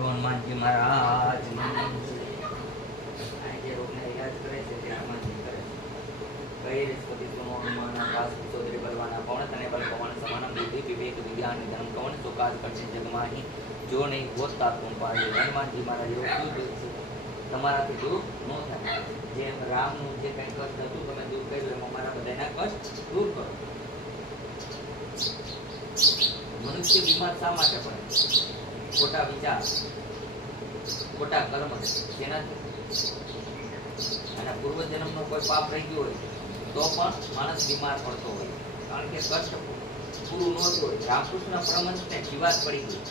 બોલો હનુમાનજી મહારાજ જે રોગને ઇલાજ કરે છે તે હનુમાનજી કરે છે. કઈ રીત સુમો હનુમાના પાસ ચૌધરી બલવાના પવન તને બલ પવન સમાન બુદ્ધિ વિવેક વિજ્ઞાન ધર્મ કવન સુકાજ કરશે જગમાહી જો નહીં હોતા તું પાડે. હનુમાનજી મહારાજ એવું કીધું છે તમારાથી દૂર ન થાય. જેમ રામનું જે કંઈ કષ્ટ હતું તમે દૂર કર્યું એમ અમારા બધાના કષ્ટ દૂર કરો. મનુષ્ય બીમાર શા માટે પડે? ખોટા વિચાર, ખોટા કર્મ, તેનાથી અને પૂર્વજન્મનો કોઈ પાપ રહી ગયો હોય તો પણ માણસ બીમાર પડતો હોય, કારણ કે કષ્ટ પૂરું ન થયું હોય. રામકૃષ્ણ પરમહંસને જીવાત પડી ગઈ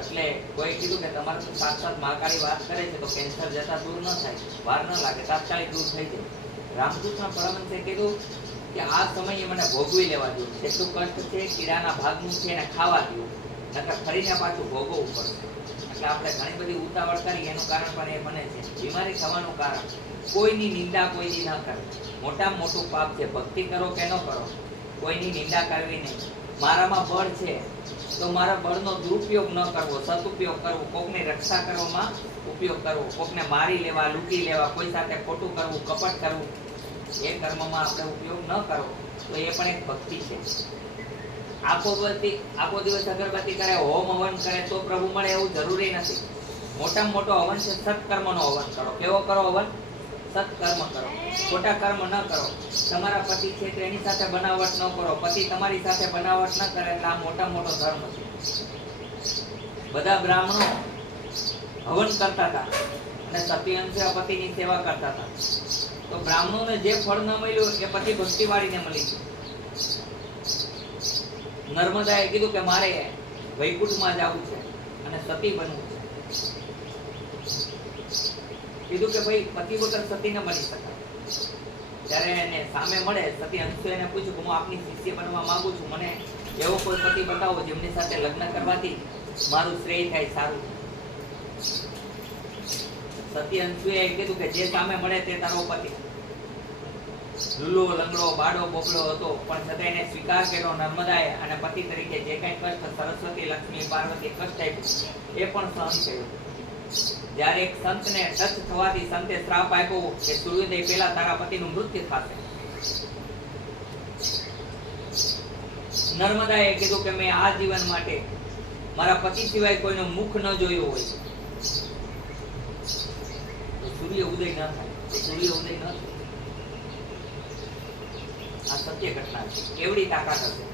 એટલે કોઈ કીધું કે તમારે તો સાક્ષાત મહાકાળી વાત કરે છે તો કેન્સર જતા દૂર ન થાય, વાર ન લાગે, તાત્કાલિક દૂર થઈ જાય. રામકૃષ્ણ પરમહંસે કીધું કે આ સમયે મને ભોગવી લેવા દો, જેટલું કષ્ટ છે કીડાના ભાગનું છે એને ખાવા દો, નકર ફરીને પાછું ભોગવવું પડશે. એટલે આપણે ઘણી બધી ઉતાવળ કરી એનું કારણ પણ એ બને છે. બીમારી થવાનું કારણ કોઈની નિંદા કોઈની ન કરે. મોટામાં મોટું પાપ છે. ભક્તિ કરો કે ન કરો, કોઈની નિંદા કરવી નહીં. મારામાં બળ છે તો મારા બળનો દુરુપયોગ ન કરવો, સદુપયોગ કરવો, કોકની રક્ષા કરવામાં ઉપયોગ કરવો, કોકને મારી લેવા, લૂંટી લેવા, કોઈ સાથે ખોટું કરવું, કપટ કરવું, એ કર્મમાં આપણે ઉપયોગ ન કરવો તો એ પણ એક ભક્તિ છે. આખો દિવસ અગરબત્તી કરે, હોમ હવન કરે તો પ્રભુ મળે એવું જરૂરી નથી. મોટામાં મોટો હવન છે સત્કર્મનો હવન કરો. કેવો કરો હવન? સત્કર્મ કરો, ખોટા કર્મ ન કરો. તમારા પતિ છે તો એની સાથે બનાવટ ન કરો, પતિ તમારી સાથે બનાવટ ન કરે, એટલે આ મોટા મોટો ધર્મ છે. બધા બ્રાહ્મણો હવન કરતા હતા અને સત્યંશ પતિની સેવા કરતા હતા. તો બ્રાહ્મણોને જે ફળ ન મળ્યું એ પતિ ભક્તિ વાળીને મળી ગયું. નર્મદાએ કીધું કે મારે વૈકુંઠમાં જવું છે અને સતી બનવું છે. કીધું કે ભાઈ પતિ વગર સતી ન બની શકાય. ત્યારે એને સામે મળે સતી અંશુએ પૂછ્યું કે હું આપની શિષ્ય બનવા માંગુ છું, મને એવો કોઈ પતિ બતાવો જેમની સાથે લગ્ન કરવાથી મારું શ્રેય થાય, સારું. સતી અંશુએ કીધું કે જે સામે મળે તે તારો પતિ. લુલો લંગડો બાડો બોકડો હતો પણ છતાં એને સ્વીકાર કર્યો નર્મદાએ અને પતિ તરીકે જે કઈ કષ્ટ સરસ્વતી લક્ષ્મી પાર્વતી કષ્ટ આપ્યું એ પણ સહન કર્યું. જ્યારે એક સંતને ટચ થવાથી સંતે શ્રાપ આપ્યો કે સૂર્યોદય પહેલા તારા પતિનું મૃત્યુ થશે. નર્મદાએ કીધું કે મેં આ જીવન માટે મારા પતિ સિવાય કોઈનું મુખ ન જોયું હોય તો સૂર્ય ઉદય ન થાય, સૂર્ય ઉદય ન થાય. આ સત્ય ઘટના છે. કેવડી તાકાત હશે.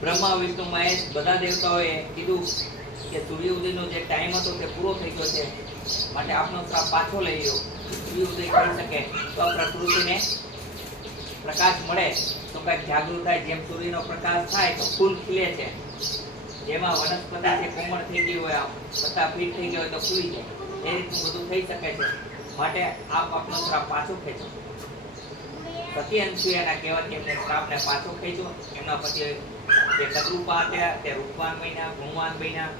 બ્રહ્મા વિષ્ણુ મહેશ બધા દેવતાઓએ કીધું કે સૂર્ય ઉદયનો જે ટાઈમ હતો તે પૂરો થઈ ગયો છે, માટે આપનો શ્રાપ પાછો લઈ લો. સૂર્ય ઉદય કરી શકે તો પ્રકૃતિને પ્રકાશ મળે તો કઈક જાગૃત થાય. જેમ સૂર્યનો પ્રકાશ થાય તો ફૂલ ખીલે છે, જેમાં વનસ્પતિ છે કોમળ થઈ ગઈ હોય, પત્તા ફીટ થઈ ગયા હોય તો ખુલી જાય, એ રીતનું બધું થઈ શકે છે. માટે આપ આપનો શ્રાપ પાછો ખેંચો. સતી અંશુએના કહેવાથી એમને શ્રાપને પાછો ખેંચ્યો. એમના પતિ જે કદરૂપા હતા તે રૂપવાન બન્યા, ગુણવાન બન્યા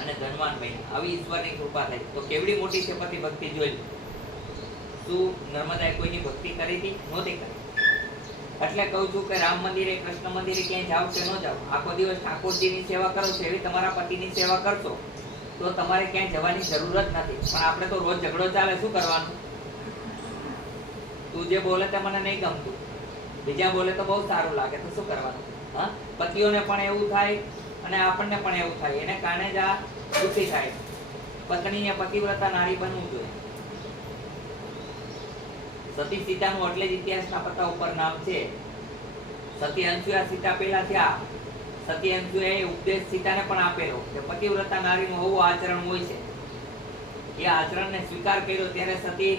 અને ધનવાન બન્યા. આવી ઈશ્વરની કૃપા થઈ. તો કેવડી મોટી છે પતિ ભક્તિ જોઈ. શું નર્મદાએ કોઈની ભક્તિ કરી હતી? નહોતી કરી. એટલે કહું છું કે રામ મંદિરે, કૃષ્ણ મંદિરે ક્યાંય જાવ કે ન જાવ, આખો દિવસ ઠાકોરજીની સેવા કરો છો એવી તમારા પતિની સેવા કરશો તો તમારે ક્યાંય જવાની જરૂર જ નથી. પણ આપણે તો રોજ ઝઘડો ચાલે, શું કરવાનું? તું જે બોલે તે મને નહીં ગમતું, બીજા બોલે તો બહુ સારું લાગે, તો શું કરવાનું? હા, પતિઓને પણ એવું થાય અને આપણને પણ એવું થાય. એને કારણે જ આ દુઃખી થાય. પત્નીએ પતિવ્રતા નારી બનવું જોઈએ. સતી સીતાનું એટલે જ ઇતિહાસના પત્તા ઉપર નામ છે. સતી અંશુયા સીતા પહેલા થયા. સતી અંશુએ ઉપદેશ સીતાને પણ આપેલો કે પતિવ્રતા નારીનું આવું આચરણ હોય છે. એ આચરણને સ્વીકાર કર્યો ત્યારે સતી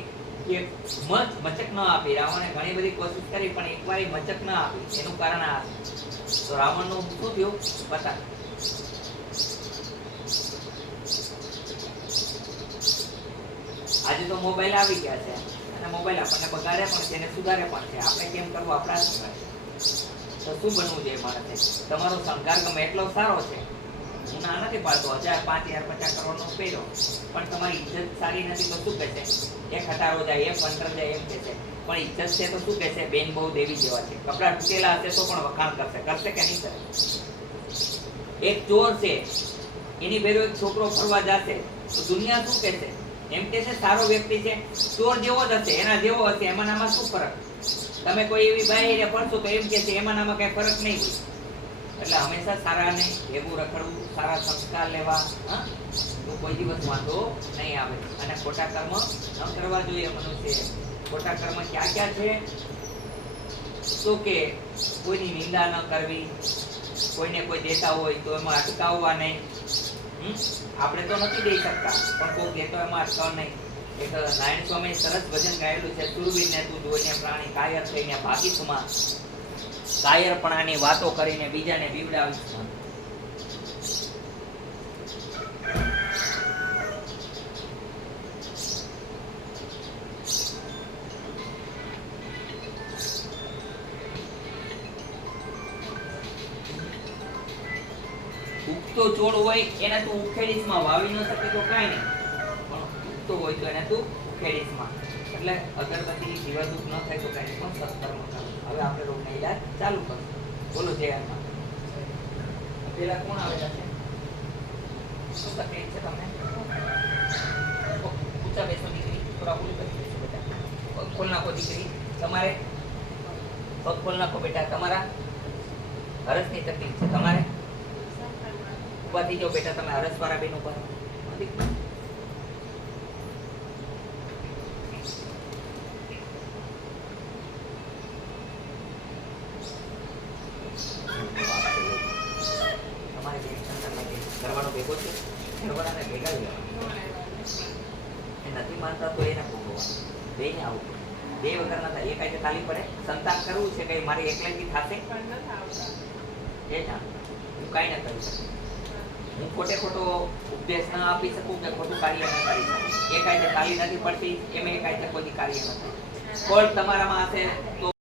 મચક ન આપી. રાવણે ઘણી બધી કોશિશ કરી પણ એકવાર મચક ન આપી. એનું કારણ આ છે. તો રાવણનું શું થયું? પતન. આજે તો મોબાઈલ આવી ગયા છે અને મોબાઈલ આપણને બગાડે પણ છે અને સુધારે પણ છે. આપણે કેમ કરવું આપણા હાથમાં છે. તો શું બનવું જોઈએ માણસે? તમારો શણગાર ગમે એટલો સારો છે, હું ના નથી પાડતો, 1000, 5000, 50 કરોડનો પહેર્યો પણ તમારી ઇજ્જત સારી નથી તો શું કહેશે? એક હટારો જાય, એક વંટર જાય એમ કહેશે. પણ ઇજ્જત છે તો શું કહેશે? બેન બહુ દેવી જેવા છે. કપડા તૂટેલા હશે તો પણ વખાણ કરશે, કરશે કે નહીં કરે? એક ચોર છે, એની ભેરો એક છોકરો ફરવા જશે તો દુનિયા શું કહેશે? એમ કહેશે સારો વ્યક્તિ છે, ચોર જેવો જ હશે, એના જેવો હશે, એમાં નામાં શું ફરક? તમે કોઈ એવી બાઈને પડશો તો એમ કહેશે એમાં નામાં કઈ ફરક નહીં હોય. એટલે હંમેશા સારાને ભેગું રખડવું, સારા સંસ્કાર લેવા, તો કોઈ દિવસ વાંધો નહીં આવે. અને ખોટા કર્મ ન કરવા જોઈએ મનુષ્ય. ખોટા કર્મ ક્યાં ક્યાં છે? તો કે કોઈની નિંદા ન કરવી, કોઈને કોઈ દેતા હોય તો એમાં અટકાવવા નહીં. આપણે તો નથી દઈ શકતા, પણ કોઈ દેતો એમાં અટકાવ નહીં. એક નારાયણ સ્વામી સરસ ભજન ગાયેલું છે, સુરવીરને તું જોઈને પ્રાણી કાયર થઈને ભાગીશમાં, કાયરપણાની વાતો કરીને બીજાને બીવડાવીશ. ઉગતો છોડ હોય એને તું ઉખેડીશમાં વાવી ન શકે તો કાંઈ નહીં, પણ ઉગતો હોય તો એને તું ઉખેડીશમાં. એટલે અગરબત્તી જીવાદુખ ન થાય તો કાંઈ પણ સત્કર્મ કરો. હવે આપણે રોગનો ઈલાજ ચાલુ કરીશું. બોલો જય આત્મા. પેલા કોણ આવેલા છે? શું તકલીફ છે તમને? ઊંચા બેસો દીકરી, થોડા ઉલી કરી બેસો બેટા. પગ ખોલ નાખો દીકરી. તમારે પગ ખોલ નાખો બેટા. તમારા હરસની તકલીફ છે. તમારે ઉભા થઈ જાઓ બેટા. તમે હરસવાળા બેન ઉપર કરવાનો ભેગો છે. ઘરવાળાને ભેગા એ નથી માનતા તો એને ભોગવવા બેને આવું બે વગર ના થાય. એ કાંઈ ખાલી પડે. સંતાન કરવું છે કઈ મારી એકલાથી થશે? એ જાણ હું કાંઈ ન કરી શકું. હું ખોટે ખોટો ઉપદેશ ના આપી શકું કે ખોટું કાર્ય ન કરી શકું. એ કાંઈ ખાલી નથી પડતી, એમ એ કાંઈ કોઈ કાર્ય નથી. ફળ તમારામાં હશે તો